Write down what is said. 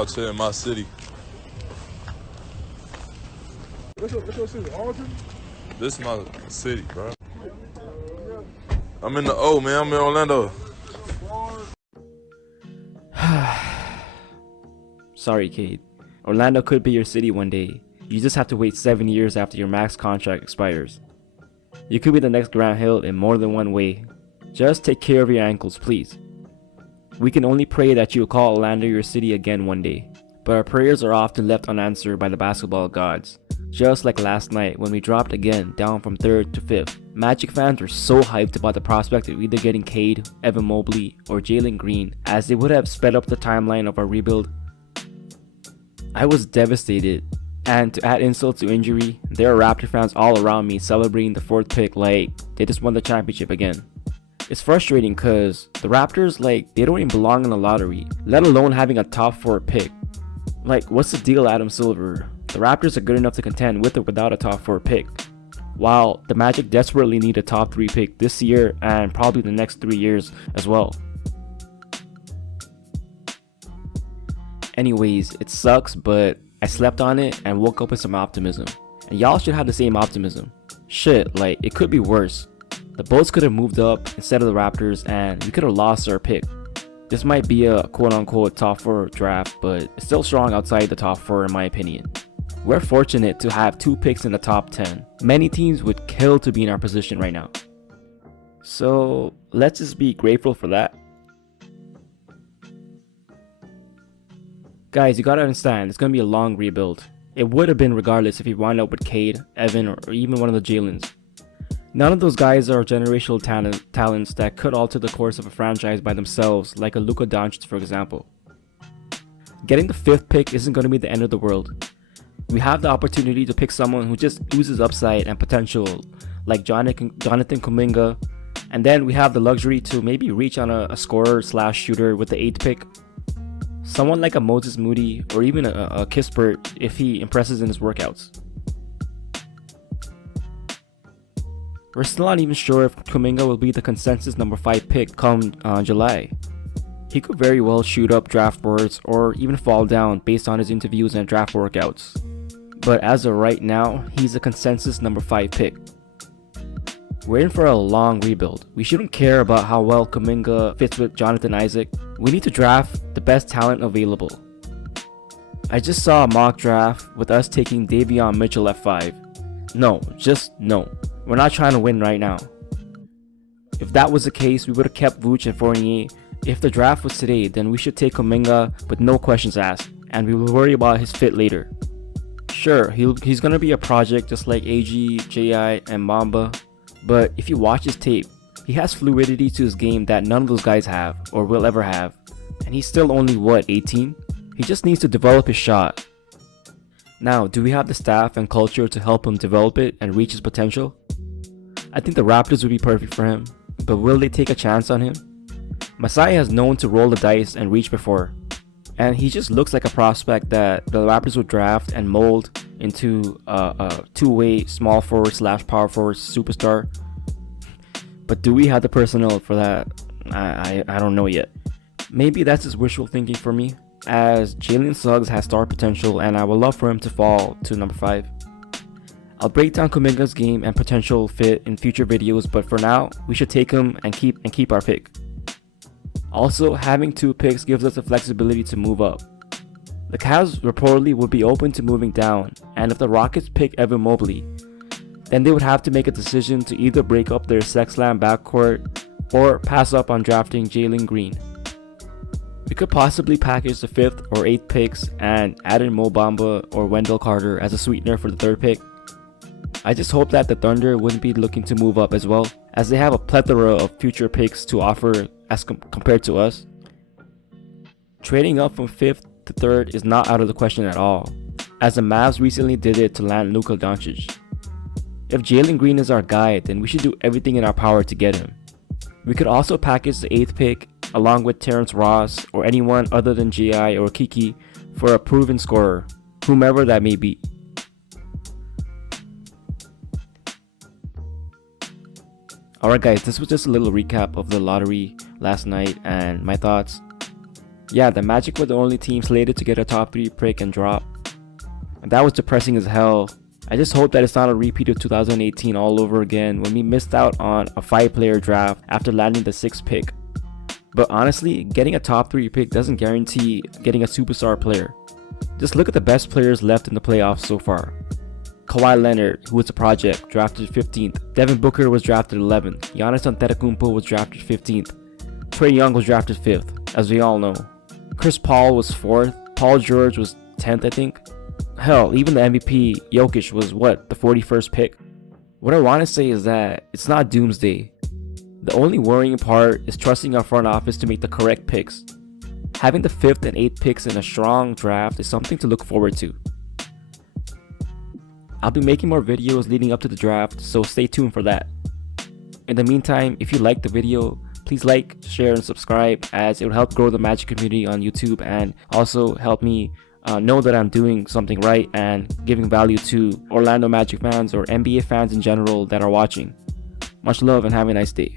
out here in my city. What's your city, Alton? This is my city, bro. I'm in the O, man. I'm in Orlando. Sorry, Cade. Orlando could be your city one day. You just have to wait 7 years after your max contract expires. You could be the next Grant Hill in more than one way. Just take care of your ankles, please. We can only pray that you'll call Orlando your city again one day. But our prayers are often left unanswered by the basketball gods. Just like last night when we dropped again down from 3rd to 5th. Magic fans were so hyped about the prospect of either getting Cade, Evan Mobley, or Jalen Green, as they would have sped up the timeline of our rebuild. I was devastated, and to add insult to injury, there are Raptor fans all around me celebrating the 4th pick like they just won the championship again. It's frustrating cause the Raptors, they don't even belong in the lottery, let alone having a top 4 pick. What's the deal, Adam Silver? The Raptors are good enough to contend with or without a top 4 pick, while the Magic desperately need a top 3 pick this year and probably the next 3 years as well. Anyways, it sucks, but I slept on it and woke up with some optimism. And y'all should have the same optimism. Shit, it could be worse. The Bulls could have moved up instead of the Raptors and we could have lost our pick. This might be a quote-unquote top 4 draft, but it's still strong outside the top 4 in my opinion. We're fortunate to have 2 picks in the top 10. Many teams would kill to be in our position right now. So let's just be grateful for that. Guys, you gotta understand, it's gonna be a long rebuild. It would have been regardless if we wind up with Cade, Evan, or even one of the Jalens. None of those guys are generational talents that could alter the course of a franchise by themselves, like a Luka Doncic for example. Getting the 5th pick isn't gonna be the end of the world. We have the opportunity to pick someone who just oozes upside and potential, like Jonathan Kuminga, and then we have the luxury to maybe reach on a scorer/shooter with the 8th pick. Someone like a Moses Moody or even a Kispert if he impresses in his workouts. We're still not even sure if Kuminga will be the consensus number 5 pick come July. He could very well shoot up draft boards or even fall down based on his interviews and draft workouts. But as of right now, he's a consensus number 5 pick. We're in for a long rebuild. We shouldn't care about how well Kuminga fits with Jonathan Isaac. We need to draft the best talent available. I just saw a mock draft with us taking Davion Mitchell at 5. No, just no. We're not trying to win right now. If that was the case, we would have kept Vooch and Fournier. If the draft was today, then we should take Kuminga with no questions asked, and we will worry about his fit later. Sure, he's gonna be a project just like AG, JI, and Mamba, but if you watch his tape, he has fluidity to his game that none of those guys have or will ever have, and he's still only 18? He just needs to develop his shot. Now, do we have the staff and culture to help him develop it and reach his potential? I think the Raptors would be perfect for him, but will they take a chance on him? Masai has known to roll the dice and reach before, and he just looks like a prospect that the Raptors would draft and mold into a two-way small forward/power forward superstar. But do we have the personnel for that? I don't know yet. Maybe that's just wishful thinking for me, as Jalen Suggs has star potential and I would love for him to fall to number 5. I'll break down Kuminga's game and potential fit in future videos, but for now, we should take him and keep our pick. Also, having 2 picks gives us the flexibility to move up. The Cavs reportedly would be open to moving down, and if the Rockets pick Evan Mobley, then they would have to make a decision to either break up their Sexland backcourt or pass up on drafting Jalen Green. We could possibly package the 5th or 8th picks and add in Mo Bamba or Wendell Carter as a sweetener for the 3rd pick. I just hope that the Thunder wouldn't be looking to move up as well, as they have a plethora of future picks to offer as compared to us. Trading up from 5th to 3rd is not out of the question at all, as the Mavs recently did it to land Luka Doncic. If Jalen Green is our guy, then we should do everything in our power to get him. We could also package the 8th pick along with Terrence Ross or anyone other than J.I. or Kiki for a proven scorer, whomever that may be. Alright guys, this was just a little recap of the lottery last night and my thoughts. Yeah, the Magic were the only team slated to get a top 3 pick and drop. And that was depressing as hell. I just hope that it's not a repeat of 2018 all over again when we missed out on a 5-player draft after landing the 6th pick. But honestly, getting a top 3 pick doesn't guarantee getting a superstar player. Just look at the best players left in the playoffs so far. Kawhi Leonard, who was a project, drafted 15th. Devin Booker was drafted 11th. Giannis Antetokounmpo was drafted 15th. Trae Young was drafted 5th, as we all know. Chris Paul was 4th. Paul George was 10th, I think. Hell, even the MVP, Jokic, was the 41st pick? What I want to say is that it's not doomsday. The only worrying part is trusting our front office to make the correct picks. Having the 5th and 8th picks in a strong draft is something to look forward to. I'll be making more videos leading up to the draft, so stay tuned for that. In the meantime, if you liked the video, please like, share, and subscribe, as it will help grow the Magic community on YouTube and also help me know that I'm doing something right and giving value to Orlando Magic fans or NBA fans in general that are watching. Much love and have a nice day.